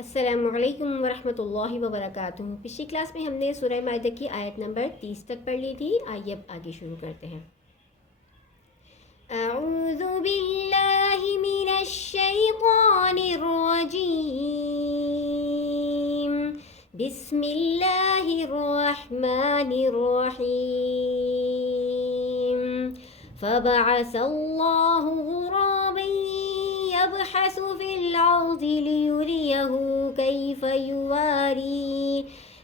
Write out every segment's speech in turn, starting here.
السلام علیکم ورحمۃ اللہ وبرکاتہ۔ پچھلی کلاس میں ہم نے سورہ مائدہ کی آیت نمبر 30 تک پڑھ لی تھی۔ آئیے اب آگے شروع کرتے ہیں۔ اعوذ باللہ من الشیطان الرجیم، بسم اللہ الرحمن الرحیم۔ فبعث اللہ غرابا يبحث في الأرض ليريه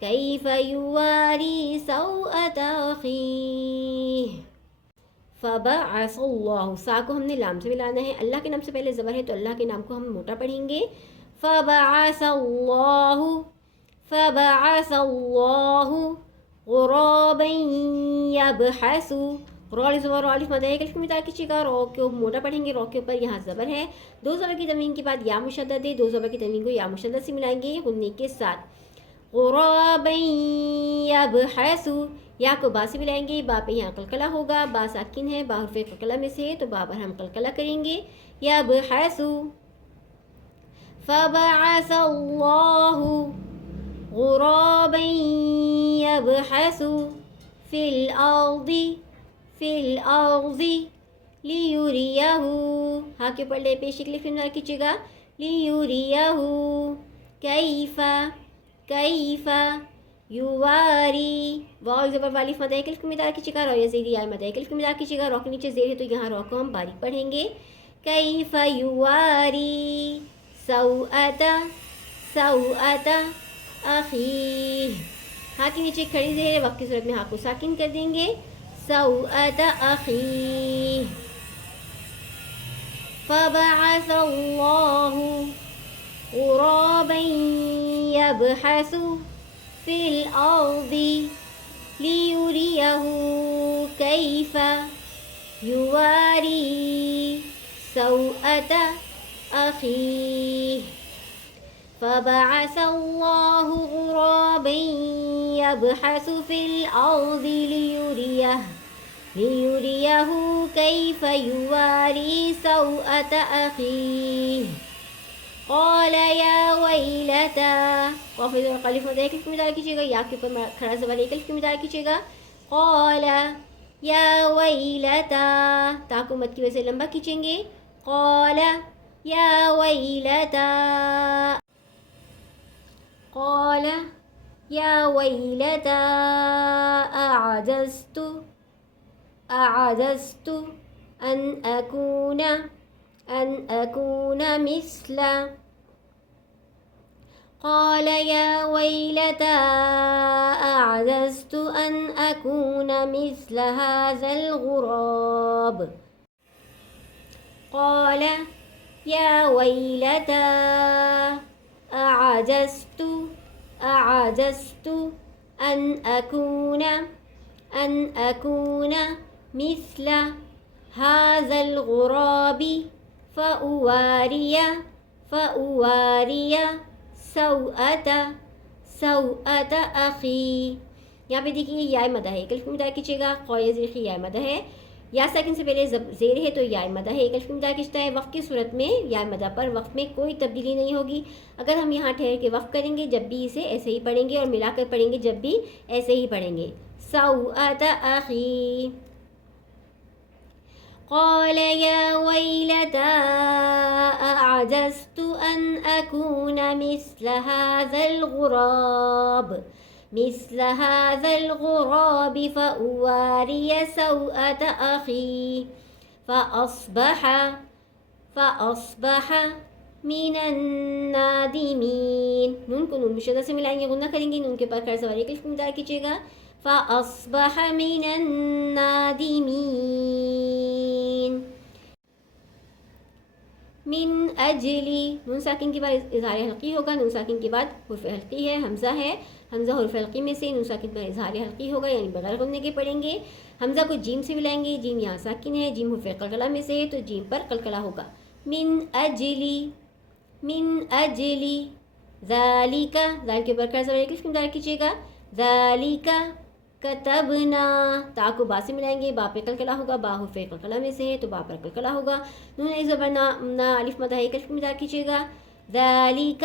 كيف يواري سوءة أخيه۔ فبعث اللہ، سا کو ہم نے لام سے ملانا ہے، اللہ کے نام سے پہلے زبر ہے تو اللہ کے نام کو ہم موٹا پڑھیں گے۔ فبعث اللہ غرابا يبحث، رولی زبر الف مدہ الف کی مدار کیجیے گا، رو کو موٹا پڑھیں گے، رو کے اوپر یہاں زبر ہے، دو زبر کی تنوین کے بعد یا مشدد ہے، دو زبر کی تنوین کو یا مشدد سے ملائیں گے غنّے کے ساتھ۔ غرابا یبحث، یا کو با سے ملائیں گے، با پہ یہاں قلقلہ ہوگا، با ساکن ہے، با حرف قلقلہ میں سے ہے تو با پر ہم قلقلہ کریں گے۔ یبحث، فبعث اللہ غرابا یبحث فی الارض لیریہ، ہاں کے اوپر لے پیش لکھ فنوار کیجیے گا، لیریہ کیف یواری، واو زبر والی مدہ الف کی مدار کیجیے گا، رو یا زیر یا مدہ الف کی مدار کیجیے گا، رو کے نیچے زیر ہے تو یہاں رو کو ہم باریک پڑھیں گے۔ کیف یواری سوءۃ اخیہ، ہاں کے نیچے کھڑی زیر ہے، وقت کی صورت میں ہاں کو ساکن کر دیں گے، سوءۃ اخیہ۔ فبعث اللہ غرابا یبحث فی الارض لیریہ کیف یواری سوءۃ اخیہ۔ فبعث اللہ غرابا یبحث فی الارض لیریہ کیف یواری سوءۃ اخیہ۔ قال یا ویلتا، قاف الف مدہ الف کی مدار کیجیے گا، یا کے اوپر کھڑا زبر ایک الف کی مدار کیجیے گا۔ قال یا ویلتا، تا کو مد کی وجہ سے لمبا کھینچیں گے، قال یا ویلتا، قال یا ویلتا اعجزت ان اکون مثل، قال یا ویلتا اعجزت ان اکون مثل هذا الغراب، قال یا ویلتا اعجزت ان اکون مثل هذا الغراب فأواری سوءۃ اخی۔ یہاں پہ دیکھیے یا مدہ ہے، ایک الف کی مدار کیجیے گا، قوی زیر یا مدہ ہے، یا ساکن سے پہلے زیر ہے تو یا مدہ ہے، ایک الف کی مدار کھینچتا ہے، وقت کی صورت میں یا مدہ پر وقت میں کوئی تبدیلی نہیں ہوگی۔ اگر ہم یہاں ٹھہر کے وقت کریں گے جب بھی اسے ایسے ہی پڑھیں گے، اور ملا کر پڑھیں گے جب بھی ایسے ہی پڑھیں گے۔ سوءۃ اخی، قال یا ویلتا اعجزت ان اکون مثل هذا الغراب فأواری سوءۃ اخی، فأصبح من النادمین، نون کو نون مشدد سے ملائیں گے، غنہ کریں گے، نون کے اوپر زبر ایک الف کی مدار کیجیے گا، فأصبح من النادمین۔ من اجلی، نون ساکن کے بعد اظہار حلقی ہوگا، نون ساکن کے بعد حرف حلقی ہے، حمزہ ہے، حمزہ حرف حلقی میں سے، نون ساکن پر اظہار حلقی ہوگا، یعنی بغیر غننے کے پڑھیں گے۔ حمزہ کو جیم سے ملائیں گے، جیم یہاں ساکن ہے، جیم حرف قلقلہ میں سے ہے تو جیم پر قلقلہ ہوگا۔ من اجلی ذالک، ذال کے اوپر زبر ایک الف کی مدار کیجیے گا، ذالک کتبنا، تا کو با سے ملائیں گے، با پہ قلقلہ ہوگا، با حرف قلقلہ میں سے ہے تو با پر قلقلہ ہوگا، نون زبر نا الف مدہ ایک الف کی مدار کیجیے گا، ذالک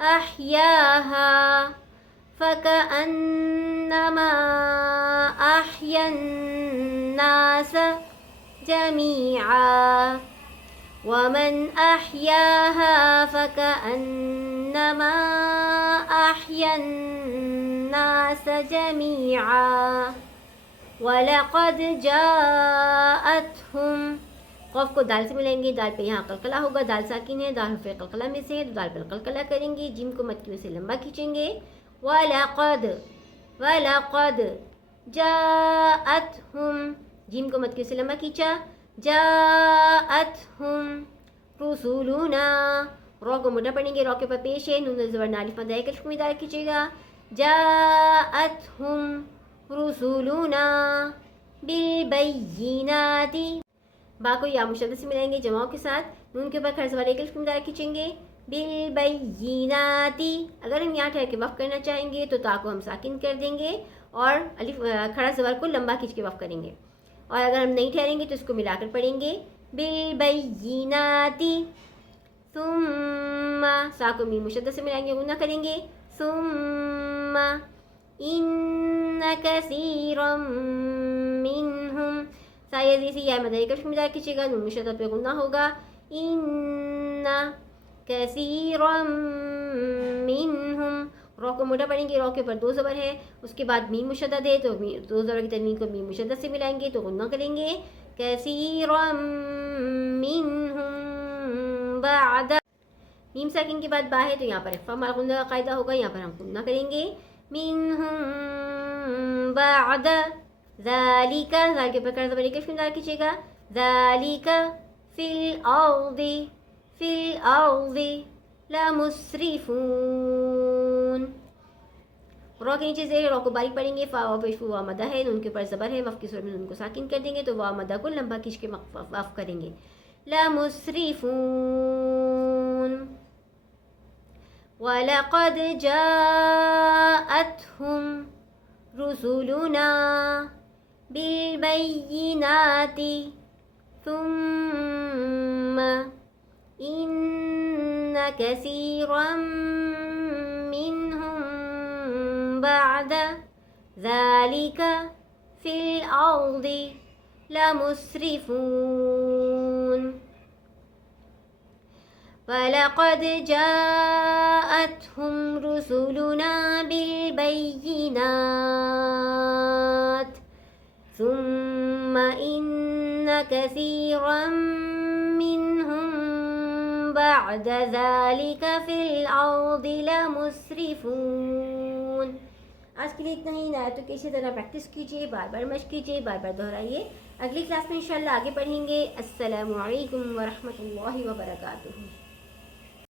أحياها فكأنما أحيا الناس جميعا ومن أحياها فكأنما أحيا الناس جميعا وَلَقَدْ جَاءَتْهُمْ قف کو دال سے ملائیں گے، دال پہ یہاں قلقلہ ہوگا، دال ساکن ہے، دال حرف قلقلہ میں سے ہے تو دال پر قلقلہ کریں گے، جیم کو مد کی وجہ سے لمبا کھینچیں گے. وَلَقَدْ جَاءَتْهُمْ جیم کو مد کی وجہ سے لمبا کھینچا. جَاءَتْهُمْ رُسُلُنَا رو کو موٹا پڑھیں گے، رو کے اوپر پیش ہے، نون زبر الف مد ہے، کلف میں دال کھینچے گا. جَاءَتْهُمْ رُسُلُنَا بِالْبَيِّنَاتِ با کو یا مشدد سے ملائیں گے جماؤں کے ساتھ، نون کے اوپر کھڑا ایک الف مدار کھینچیں گے. بالبینات اگر ہم یہاں ٹھہر کے وقف کرنا چاہیں گے تو تا کو ہم ساکن کر دیں گے اور الف کھڑا زبر کو لمبا کھینچ کے وقف کریں گے، اور اگر ہم نہیں ٹھہریں گے تو اس کو ملا کر پڑھیں گے بالبینات. ثم سا کو میم مشدد سے ملائیں گے، غنہ کریں گے. ثم ان کثیرا منہم سایہ سے یا مداری کلف مدار کھینچے گا، نون مشدد پہ غنہ ہوگا. ان کثیرا منہم رو کو موٹا پڑھیں گے، رو کے اوپر دو زبر ہے، اس کے بعد میم مشدد ہے تو دو زبر کی تنوین کو میم مشدد سے ملائیں گے تو غنہ کریں گے. کثیرا منہم بعد میم ساکن کے بعد با ہے تو یہاں پر اخفا مع غنہ کا قاعدہ ہوگا، یہاں پر ہم غنہ کریں گے. منہم بعد ذالک ذال کے اوپر زبر ایک الف مدار کھینچے گا. ذالک فی الارض لمسرفون رو کے نیچے زیر رو کو باریک پڑھیں گے. فا و پیش وا مدہ ہے، نون کے اوپر زبر ہے، وقف کی صورت میں نون کو ساکن کر دیں گے تو وا مدہ کو لمبا کھینچ کے وقف کریں گے. لمسرفون وَلَقَدْ جَاءَتْهُمْ رُسُلُنَا بِالْبَيِّنَاتِ ثُمَّ إِنَّ كَثِيرًا مِّنْهُمْ بَعْدَ ذَلِكَ فِي الْأَرْضِ لَمُسْرِفُونَ. وَلَقَدْ جَاءَتْهُمْ رُسُلُنَا بِالْبَيِّنَاتِ ثُمَّ إِنَّ كَثِيرًا مِّنْهُمْ بَعْدَ ذَلِكَ فِي الْأَرْضِ لَمُسْرِفُونَ. آج کے لیے اتنا ہی. آیتوں کی اسی طرح پریکٹس کیجیے، بار بار مشق کیجیے، بار بار دہرائیے. اگلی کلاس میں انشاءاللہ آگے پڑھیں گے. السلام علیکم ورحمۃ اللہ وبرکاتہ.